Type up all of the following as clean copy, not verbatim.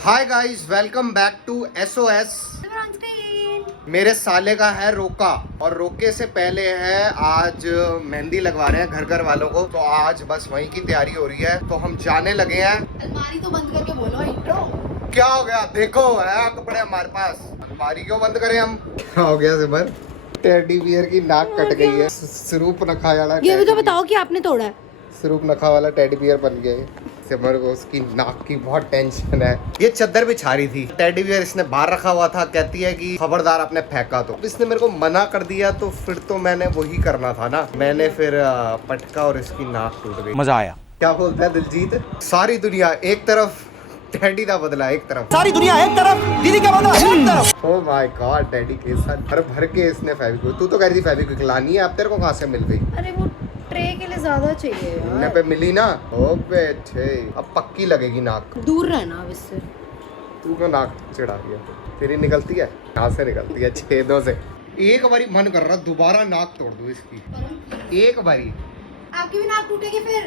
Hi guys, welcome back to SOS। मेरे साले का है रोका, और रोके से पहले है आज मेहंदी लगवा रहे हैं घर घर वालों को। तो आज बस वहीं की तैयारी हो रही है, तो हम जाने लगे हैं। अलमारी तो बंद करके बोलो इंट्रो। क्या हो गया? देखो है कपड़े हमारे पास, अलमारी क्यों बंद करें हम? क्या हो गया सिमर? टेडी बियर की नाक कट गई है। सिरूप नखा वाला, ये भी तो बताओ कि आपने तोड़ा है। सिरूप नखा वाला टेडी बियर बन गया है। सिमर को उसकी नाक की बहुत टेंशन है। ये चद्दर बिछा रही थी, टेडी बियर इसने बाहर रखा हुआ था। कहती है कि खबरदार आपने फेंका तो। इसने मेरे को मना कर दिया, तो फिर तो मैंने वही करना था ना। मैंने फिर पटका और इसकी नाक टूट गई। मजा आया। क्या बोलता है दिलजीत? सारी दुनिया एक तरफ, टेडी का बदला एक तरफ। सारी दुनिया एक तरफ, दीदी का बदला एक तरफ। ओह माय गॉड, टेडी के साथ भर भर के इसने फेविक्विक। तू तो कह रही थी फेविक्विक लानी है, अब तेरे को कहाँ से मिल गई? अरे वो ट्रे के लिए ज्यादा चाहिए मिलने यार। पे मिली ना। ओ बेटे, अब पक्की लगेगी नाक। दूर रहना अब इससे। तू क्यों नाक चिढ़ा रही है? तेरी निकलती है? कहाँ से निकलती है? छेदों से। एक बारी मन कर रहा दोबारा नाक तोड़ दूं इसकी, एक बारी। आपकी भी नाक टूटेगी फिर।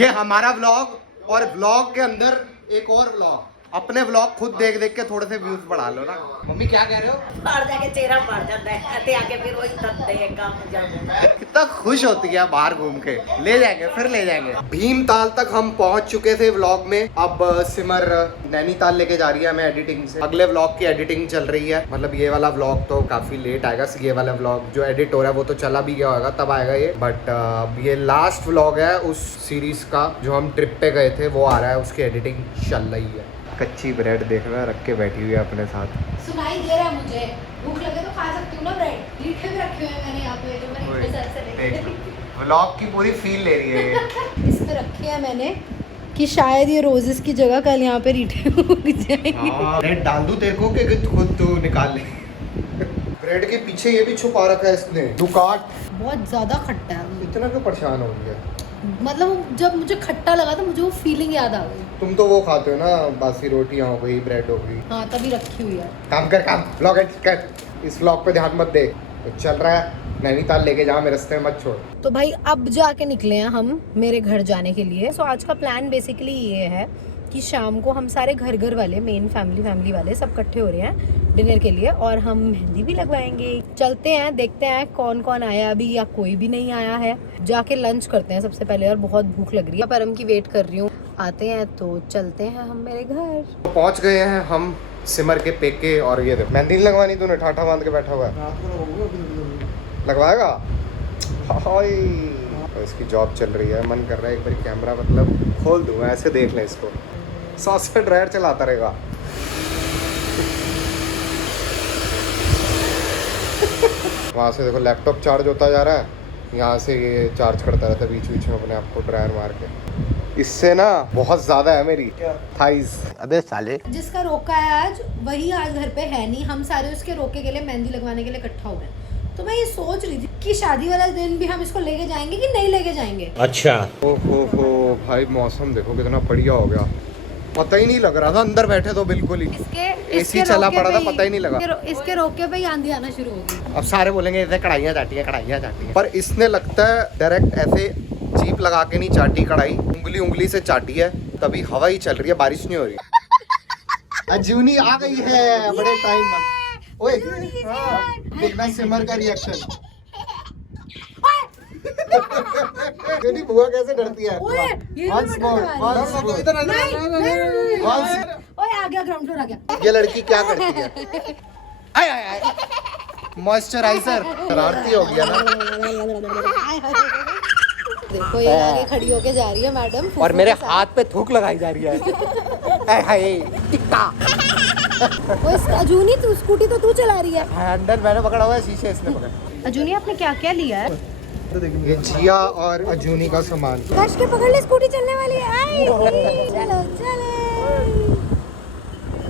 ये हमारा व्लॉग, और व्लॉग के अंदर एक और व्लॉग। अपने व्लॉग खुद देख देख के थोड़े से व्यूज बढ़ा लो ना। मम्मी क्या कह रहे हो? बाहर जाके चेहरा पड़ जाता है, आते आके फिर वही करते हैं काम जाते। कितना खुश होती है बाहर घूम के। ले जाएंगे, फिर ले जाएंगे। भीमताल तक हम पहुंच चुके थे व्लॉग में। अब सिमर नैनीताल लेके जा रही है हमें एडिटिंग से। अगले व्लॉग की एडिटिंग चल रही है। मतलब ये वाला व्लॉग तो काफी लेट आएगा। ये वाला व्लॉग जो एडिट हो रहा है वो तो चला भी गया होगा, तब आएगा ये। बट ये लास्ट व्लॉग है उस सीरीज का जो हम ट्रिप पे गए थे, वो आ रहा है। उसकी एडिटिंग चल रही है। कच्ची ब्रेड देख रहा है, रख के बैठी हुई है अपने साथ। सुनाई दे रहा है मुझे। भूख लगे तो खा सकती हूँ ना ब्रेड। लीठे भी रखे हुए हैं मैंने यहाँ पे, जो मैंने इतने साल से लेके। व्लॉग की पूरी फील ले रही है ये। इस पे रखे हैं मैंने कि शायद ये रोजेस की जगह कल यहाँ पे रीठे उग जाएंगे। ब्रेड डाल दूं तेरे को कि खुद तो निकाल ले? ब्रेड के पीछे ये भी छुपा रखा है इसने, दुकाट। बहुत ज्यादा खट्टा है। इतना क्यों परेशान हो गया? मतलब जब मुझे खट्टा लगा था, मुझे वो फीलिंग याद आ गई। तुम तो वो खाते हो ना, बासी रोटियां हो गई, ब्रेड हो गई। हाँ तभी रखी हुई है। काम कर, काम। व्लॉग एडिट कर। इस व्लॉग पे ध्यान मत दे। तो चल रहा है नैनीताल, लेके जा, मेरे रास्ते में मत छोड़। तो भाई अब जाके निकले हैं हम मेरे घर जाने के लिए। सो आज का प्लान बेसिकली ये है कि शाम को हम सारे घर घर वाले, मेन फैमिली वाले सब इकट्ठे हो रहे हैं डिनर के लिए, और हम मेहंदी भी लगवाएंगे। चलते हैं, देखते हैं कौन कौन आया अभी, या कोई भी नहीं आया है। जाके लंच करते हैं सबसे पहले, और बहुत भूख लग रही है। परम की वेट कर रही हूँ, आते हैं तो चलते हैं हम मेरे घर। पहुंच गए हैं हम सिमर के पेके। और ये देख, मेहंदी नहीं लगवानी तूने, ठाठा बांध के बैठा हुआ है। लगवाएगा? हाय, इसकी जॉब चल रही है। मन कर रहा है एक बार कैमरा मतलब खोल दूँ, ऐसे देख लें इसको। सॉस से ड्रायर चलाता रहेगा। वहाँ से देखो लैपटॉप चार्ज होता जा रहा है, यहाँ से ये चार्ज करता रहता है बीच बीच में अपने आप को ड्रायर मार के। इससे ना बहुत ज्यादा है मेरी थाइस। अबे साले, जिसका रोका है आज, वही आज घर पे है नहीं। हम सारे उसके रोके के लिए, मेहंदी लगवाने के लिए इकट्ठा हुए हैं। तो मैं ये सोच रही थी कि शादी वाला दिन भी हम इसको लेके जाएंगे कि नहीं लेके जाएंगे। अच्छा। ओहो भाई, मौसम देखो कितना बढ़िया हो गया। पता ही नहीं लग रहा था अंदर बैठे तो बिल्कुल ही। एसी चला पड़ा था, पता ही नहीं लगा। इसके रोके पे ही आंधी आना शुरू होगी। अब सारे बोलेंगे इतने कढ़ाइयाँ चाटी है, कढ़ाइयाँ चाटी है। पर इसने लगता है डायरेक्ट ऐसे जीप लगा के नहीं चाटी कढ़ाई, उंगली से चाटी है। तभी हवा ही चल रही है, बारिश नहीं हो रही। अजूनी आ गई है बड़े टाइम बाद। ओए देखना सिमर का रिएक्शन। तेरी बुआ कैसे डरती है? Once more, once more. ओए आ गया, ग्राउंड फ्लोर आ गया। ये लड़की क्या करती है? आय आय आय, मॉइस्चराइजर। शरारती हो गया ना। देखो ये आगे खड़ी होके जा रही है मैडम, और मेरे हाथ पे थूक लगाई जा रही है। टिक्का। अजूनी तू स्कूटी तो तू चला रही है। हैंडल मैंने पकड़ा हुआ है, शीशे इसने पकड़ा। अजूनी आपने क्या क्या लिया है? ये जिया और अजूनी का सामान। कश के पकड़ ले, स्कूटी चलने वाली है। आई चलो चलो।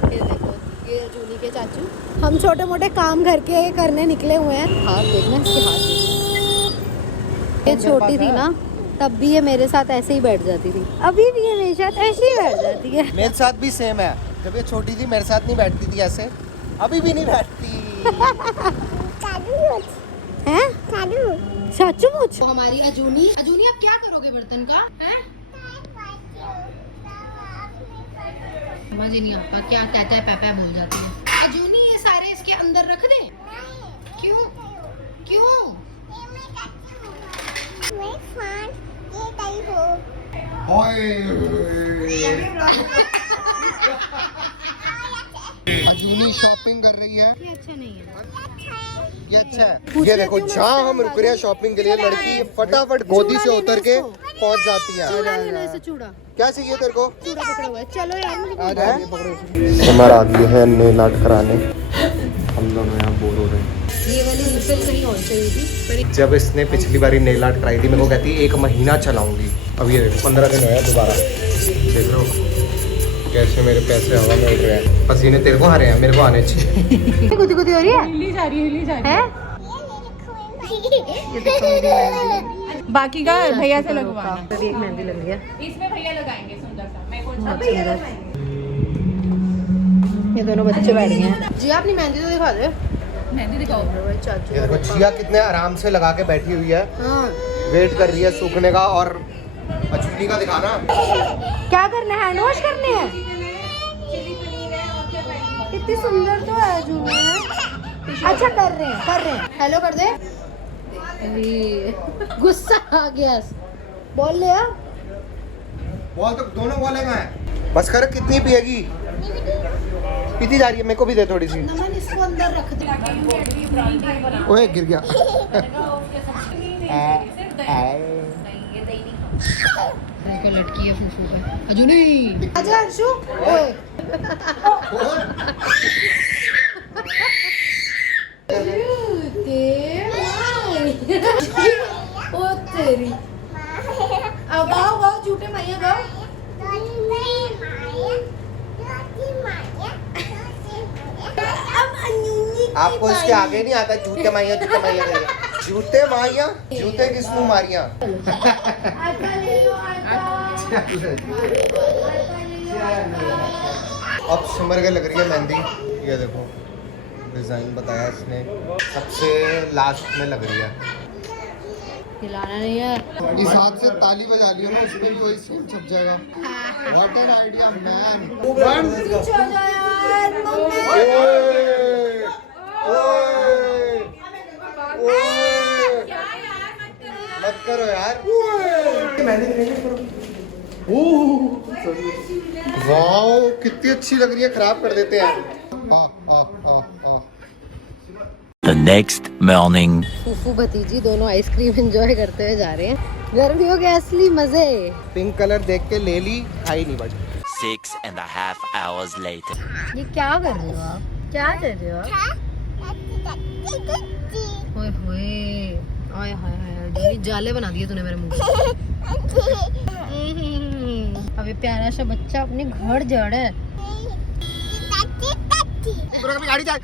ये देखो, ये अजूनी के चाचू। हम छोटे मोटे काम घर के करने निकले हुए हैं। हाथ देखना इसके, हाथ देखना। ये छोटी थी ना, तब भी ये मेरे साथ ऐसे ही बैठ जाती थी। अभी भी ये मेरे साथ ऐसे ही बैठ जाती है। मेरे साथ भी सेम है। जब ये छोटी थी मेरे साथ नहीं बैठती थी ऐसे, अभी भी नहीं बैठती। हैं? सचमुच। तो हमारी अजूनी अब क्या करोगे बर्तन का हैं? समझ ही नहीं आता क्या कहता है, पैपा बोल जाती है। अजूनी ये सारे इसके अंदर रख दे? क्यों क्यों? अजूनी शॉपिंग कर रही है। ये अच्छा नहीं है। ये अच्छा है। ये देखो जहाँ हम रुक रहे हैं शॉपिंग के लिए, लड़की फटाफट गोदी से उतर के पहुंच जाती है। चूड़ा लेना है, इसे चूड़ा क्या चाहिए तेरे को? चूड़ा पकड़ा हुआ है। चलो यार मुझे आ जा, ये पकड़ो। सिमर आ गई है नेल आर्ट कराने, हम दोनों यहाँ बोर हो रहे हैं। ये वाली रिफिल कहीं और चाहिए थी पर जब इसने पिछली बारी नेल आर्ट कराई थी मेरे को कहती 1 महीना चलाऊंगी, अब ये 15 दिन हुआ दोबारा। देख लो कैसे मेरे पैसे हवा में उड़ रहे हैं। पसीने तेरे को आ रहे हैं, मेरे को आने चाहिए। गुदी गुदी हो रही है। हिली जा रही है। बाकी का भैया से लगवाना। अभी एक मेहंदी लग रही है। इसमें भैया लगाएंगे सुंदर सा। मैं कौन सा? बहुत सुंदर। ये दोनों बच्चे बैठ गए हैं। जी अपनी मेहंदी तो दिखा दे। मेहंदी दिखाओ। चाचू ये देखो जिया कितने आराम से लगा के बैठी हुई है, हाँ। वेट कर रही है सूखने का। और अजूनी का दिखाना। क्या करना है? हैंड वॉश करने हैं। कितनी सुंदर तो है अजूनी। अच्छा कर रहे हैं। हेलो कर दे। अरे गुस्सा आ गया। बोल ले यार। बॉल तो दोनों बॉलें हैं। बस कर, कितनी पिएगी? पीती जा रही है, मेरे को भी दे थोड़ी सी। नमन इसको अंदर रख दे। ओए गिर गया। लटकी है फूफू का। अजूनी आजा अर्शु। ओए ओ तेरी। अब गाओ झूठे मैया गाओ। आपको इसके आगे नहीं आता जूते माइया जूते माइया जूते किस मुंह मारिया। अब सिमर के लग रही है मेहंदी। ये देखो डिजाइन बताया इसने, सबसे लास्ट में लग रही है। खिलाना नहीं है। इस हाथ से ताली बजा लियो ना, उसमें भी वही सीन छप जाएगा। What an idea man. मत करो यार। वाओ कितनी अच्छी लग रही है, खराब कर देते हैं। The next morning. फूफू भतीजी दोनों आइसक्रीम एंजॉय करते हुए जा रहे हैं। गर्मियों के असली मजे। पिंक कलर देख के ले ली, खाई नहीं बट। 6.5 hours later. ये क्या कर रहे हो आप? क्या कर रहे हो आप? ओए होए, आय हाय हाय, जाले बना दिए तूने मेरे मुंह पे। अब ये प्यारा सा बच्चा अपने घर जा रहा है। गाड़ी जाए।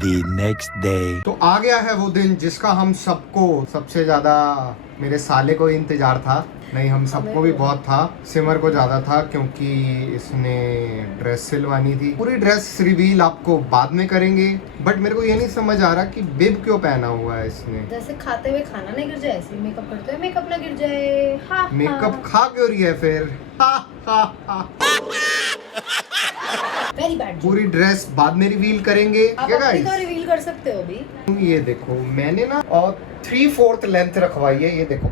The next day. तो आ गया है वो दिन जिसका हम सबको, सबसे ज्यादा मेरे साले को इंतजार था। नहीं, हम सबको भी बहुत था, सिमर को ज्यादा था क्योंकि इसने ड्रेस सिलवानी थी। पूरी ड्रेस रिवील आपको बाद में करेंगे, बट मेरे को ये नहीं समझ आ रहा कि बिब क्यों पहना हुआ है इसने। जैसे खाते हुए खाना नहीं गिर जाए, ऐसे मेकअप करते हुए मेकअप ना गिर जाए। हाँ, मेकअप खा क्यों रही है फिर? Very bad. पूरी ड्रेस बाद में रिवील करेंगे आप क्या अपनी गाइस? तो रिवील कर सकते हो अभी। ये देखो मैंने ना और 3/4 लेंथ रखवाई है, ये देखो।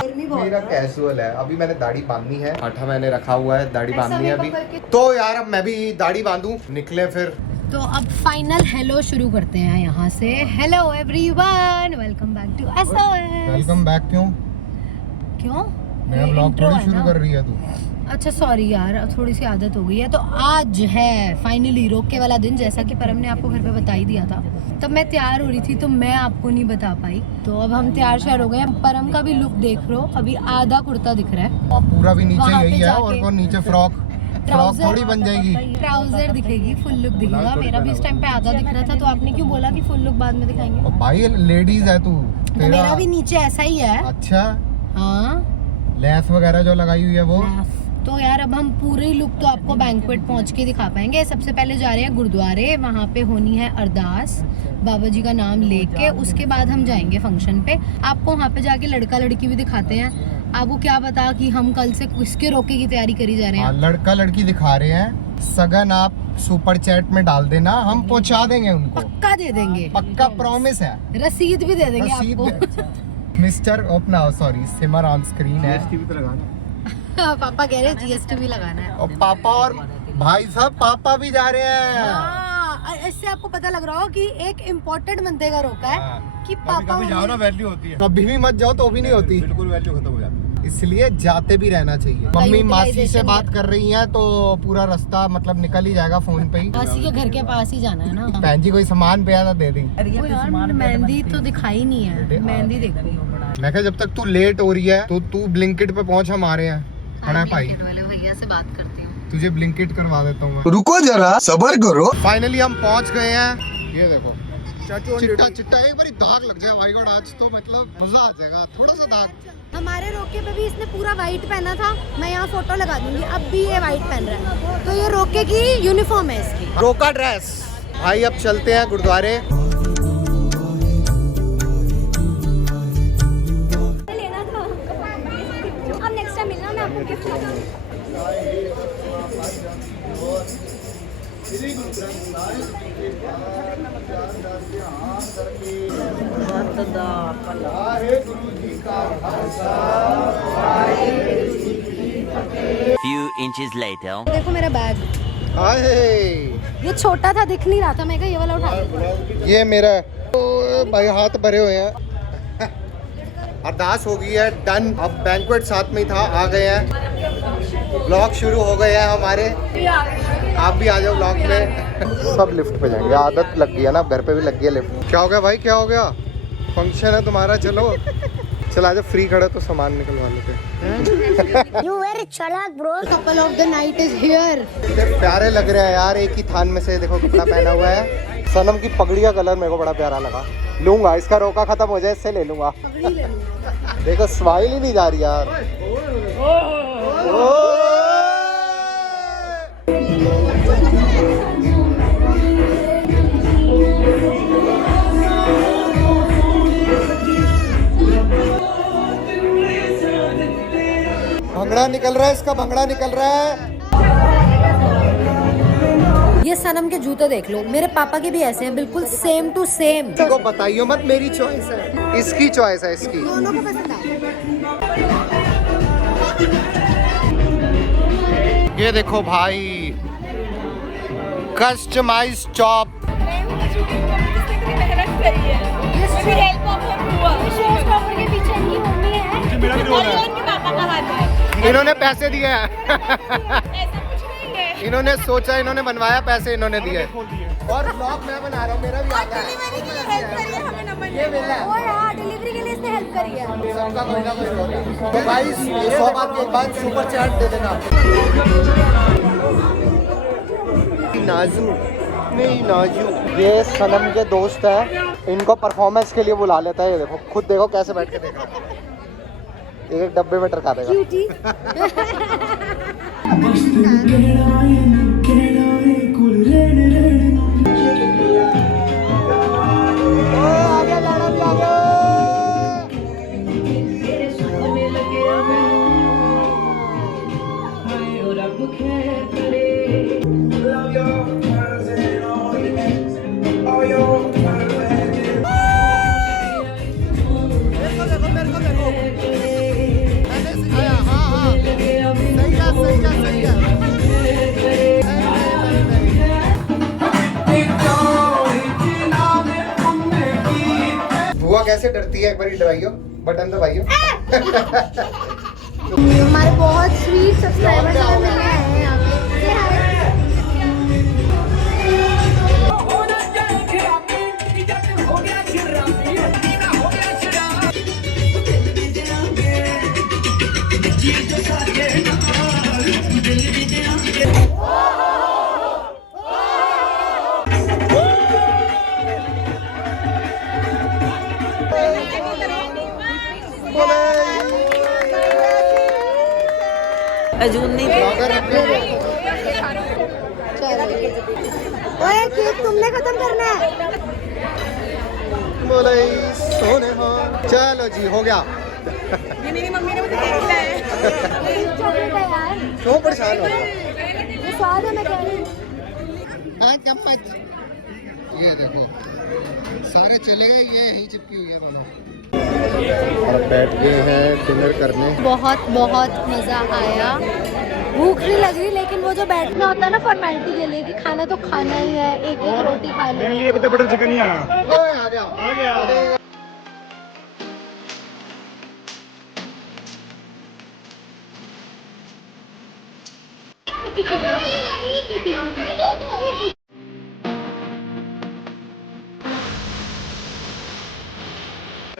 गर्मी बहुत मेरा है। कैजुअल है। अभी मैंने दाढ़ी बांधनी है, आठा मैंने रखा हुआ है, दाढ़ी ऐसा बांधनी है अभी। makeup करके- तो यार अब मैं भी दाढ़ी बांधूं, निकले फिर। तो अब फाइनल हेलो शुरू करते हैं यहाँ से। Hello everyone, welcome back to SOS। Welcome back. क्यों क्यों? नया ये ब्लॉग intro थोड़ी है शुरू ना। कर रही है तू? अच्छा सॉरी यार, अब थोड़ी सी आदत हो गई है। तो आज है फाइनली रोके वाला दिन, जैसा कि परम ने आपको घर पे बता ही दिया था। तब मैं तैयार हो रही थी तो मैं आपको नहीं बता पाई। तो अब हम तैयार श्यार हो गए हैं। परम का भी लुक देख लो, अभी आधा कुर्ता दिख रहा है, और पूरा भी नीचे वहाँ पे यही है, जाके और वो नीचे फ्रॉक थोड़ी बन जाएगी। ट्राउजर दिखेगी, फुल लुक दिखेगा। मेरा भी इस टाइम पे आधा दिख रहा था, तो आपने क्यों बोला कि फुल लुक बाद में दिखाएंगे? और भाई लेडीज है तू, तो मेरा भी नीचे ऐसा ही है। अच्छा हाँ, लेस वगैरह जो लगाई हुई है वो। तो यार अब हम पूरी लुक तो आपको बैंक्वेट पहुंच के दिखा पाएंगे। सबसे पहले जा रहे हैं गुरुद्वारे, वहाँ पे होनी है अरदास बाबा जी का नाम लेके। उसके बाद हम जाएंगे फंक्शन पे। आपको वहाँ पे जाके लड़का लड़की भी दिखाते हैं। आपको क्या पता कि हम कल से किसके रोके की तैयारी करी जा रहे हैं। लड़का लड़की दिखा रहे हैं। सगन आप सुपर चैट में डाल देना, हम पहुंचा देंगे उनको। पक्का दे देंगे, पक्का प्रॉमिस है। रसीद भी दे देंगे रसीद आपको। मिस्टर अपना सॉरी सिमर ऑन स्क्रीन है। पापा कह रहे हैं जीएसटी भी लगाना है। और पापा और भाई साहब पापा भी जा रहे हैं। हाँ, इससे आपको पता लग रहा हो कि एक इम्पोर्टेंट बंदे का रोका है कि पापा जाओ ना वैल्यू होती है, कभी भी मत जाओ तो भी नहीं होती, बिल्कुल वैल्यू खत्म हो जाती है। इसलिए जाते भी रहना चाहिए। मम्मी मासी से utilization बात कर रही हैं तो पूरा रास्ता मतलब निकल ही जाएगा फोन पे ही। मासी के घर के पास ही जाना है ना। बहन जी कोई सामान पे आया दे दी। वो यार मेहंदी तो दिखाई नहीं है, मेहंदी देखो। मैं कहा जब तक तू लेट हो रही है तो तू ब्लिंकिट पे पहुंच, हम आ रहे हैं। खड़ा है भाई, वाले भैया से बात करती हूँ। तुझे ब्लिंकिट करवा देता हूँ। रुको जरा सबर करो। फाइनली हम पहुंच गए हैं। ये देखो चिट्टा चिट्टा, एक बार दाग लग जाए भाई गॉड आज तो मतलब मजा आ जाएगा। थोड़ा सा दाग। हमारे रोके पे भी इसने पूरा वाइट पहना था। मैं यहाँ फोटो लगा दूंगी। अब भी ये वाइट पहन रहा है, तो ये रोके की यूनिफॉर्म है इसकी। रोका ड्रेस। भाई अब चलते हैं गुरुद्वारे। लेना था अब नेक्स्ट टाइम मिलना, मैं आपको गिफ्ट दूंगी। Few inches later. देखो मेरा बैग, ये छोटा था दिख नहीं रहा था। मैं कहा ये वाला उठा ले। ये मेरा तो भाई हाथ भरे हुए हैं। अरदास हो गई है डन। अब बैंक्वेट साथ में ही था, आ गए हैं। ब्लॉग शुरू हो गए हैं हमारे। आप भी आ जाओ ब्लॉग में। सब लिफ्ट पे जाएंगे, आदत लग गई है ना, घर पे भी लग गई है लिफ्ट। क्या हो गया भाई, क्या हो गया? फंक्शन है तुम्हारा, चलो चल आजा। फ्री खड़ा तो सामान निकलवा लेते हैं। You very चालाक bro। Couple of the night is here. कितने प्यारे लग रहे हैं यार, एक ही थान में से देखो कपड़ा पहना हुआ है। सनम की पगड़ी का कलर मेरे को बड़ा प्यारा लगा। लूंगा, इसका रोका खत्म हो जाए इससे ले लूंगा। देखो स्माइल ही नहीं जा रही यार। भंगड़ा निकल रहा है, इसका भंगड़ा निकल रहा है। ये सनम के जूते देख लो, मेरे पापा के भी ऐसे हैं, बिल्कुल सेम टू सेम। किसी को बताइयो मत, मेरी चॉइस है, इसकी चॉइस है, इसकी। दोनों को पसंद आया। ये देखो भाई, कस्टमाइज चॉप। इन्होंने पैसे दिए हैं। इन्होंने सोचा, इन्होंने बनवाया, पैसे इन्होंने दिए। और ब्लॉग मैं बना रहा हूँ, मेरा भी आता है। ये मिला है। और हाँ, डिलीवरी के लिए इसने हेल्प करी है। सबका कोई ना कोई होगा। तो भाई 100 बात के बाद सुपर चैट दे देना। नाजू नहीं नाजू, ये सनम के दोस्त है, इनको परफॉर्मेंस के लिए बुला लेता है। ये देखो, खुद देखो कैसे बैठ के देख रहा है। एक डब्बे में टरका देगा। बुआ कैसे डरती है, एक बार डराइयो, बटन दबाइयो। हमारे बहुत स्वीट सब्सक्राइबर्स हमें मिलने आए हैं यहाँ पे। अजून नहीं इधर रख दे। चलो ओए केक तुमने खत्म करना है। बोले सोने हाँ। चलो जी हो गया। ये मेरी मम्मी ने मुझे केक खिलाया चॉकलेट है यार, क्यों परेशान हो? ये स्वाद है मैं कह रही हूँ। हाँ चम्मच। ये देखो सारे चले गए, ये यहीं चिपकी हुई है दोनों। और बैठ गए हैं डिनर करने। बहुत बहुत मज़ा आया। भूख नहीं लग रही, लेकिन वो जो बैठना होता है ना फॉर्मेलिटी के लिए कि खाना तो खाना ही है, एक एक रोटी खा ली। बटर चिकन ही आना। आ गया।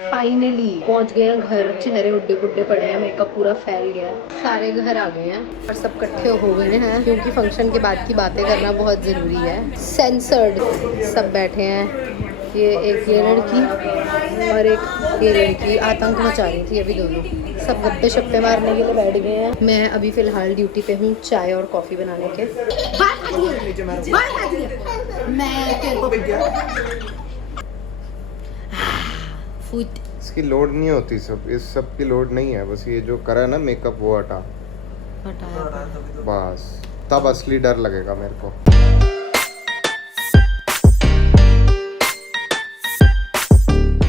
फाइनली पहुंच गए हैं घर। चेहरे उड्डे पुड्डे पड़े हैं, मेकअप पूरा फैल गया है, सारे घर आ गए हैं और सब इकट्ठे हो गए हैं क्योंकि फंक्शन के बाद की बातें करना बहुत ज़रूरी है। सेंसर्ड सब बैठे हैं। ये एक ये लड़की और एक ये लड़की आतंक मचा रही थी अभी, दोनों सब गप्पे शप्पे मारने के लिए बैठ गए हैं। मैं अभी फ़िलहाल ड्यूटी पे हूँ चाय और कॉफ़ी बनाने के। फूड इसकी लोड नहीं होती, सब इस सब की लोड नहीं है, बस ये जो करा ना मेकअप वो हटा हटाया। बस, तब असली डर लगेगा मेरे को।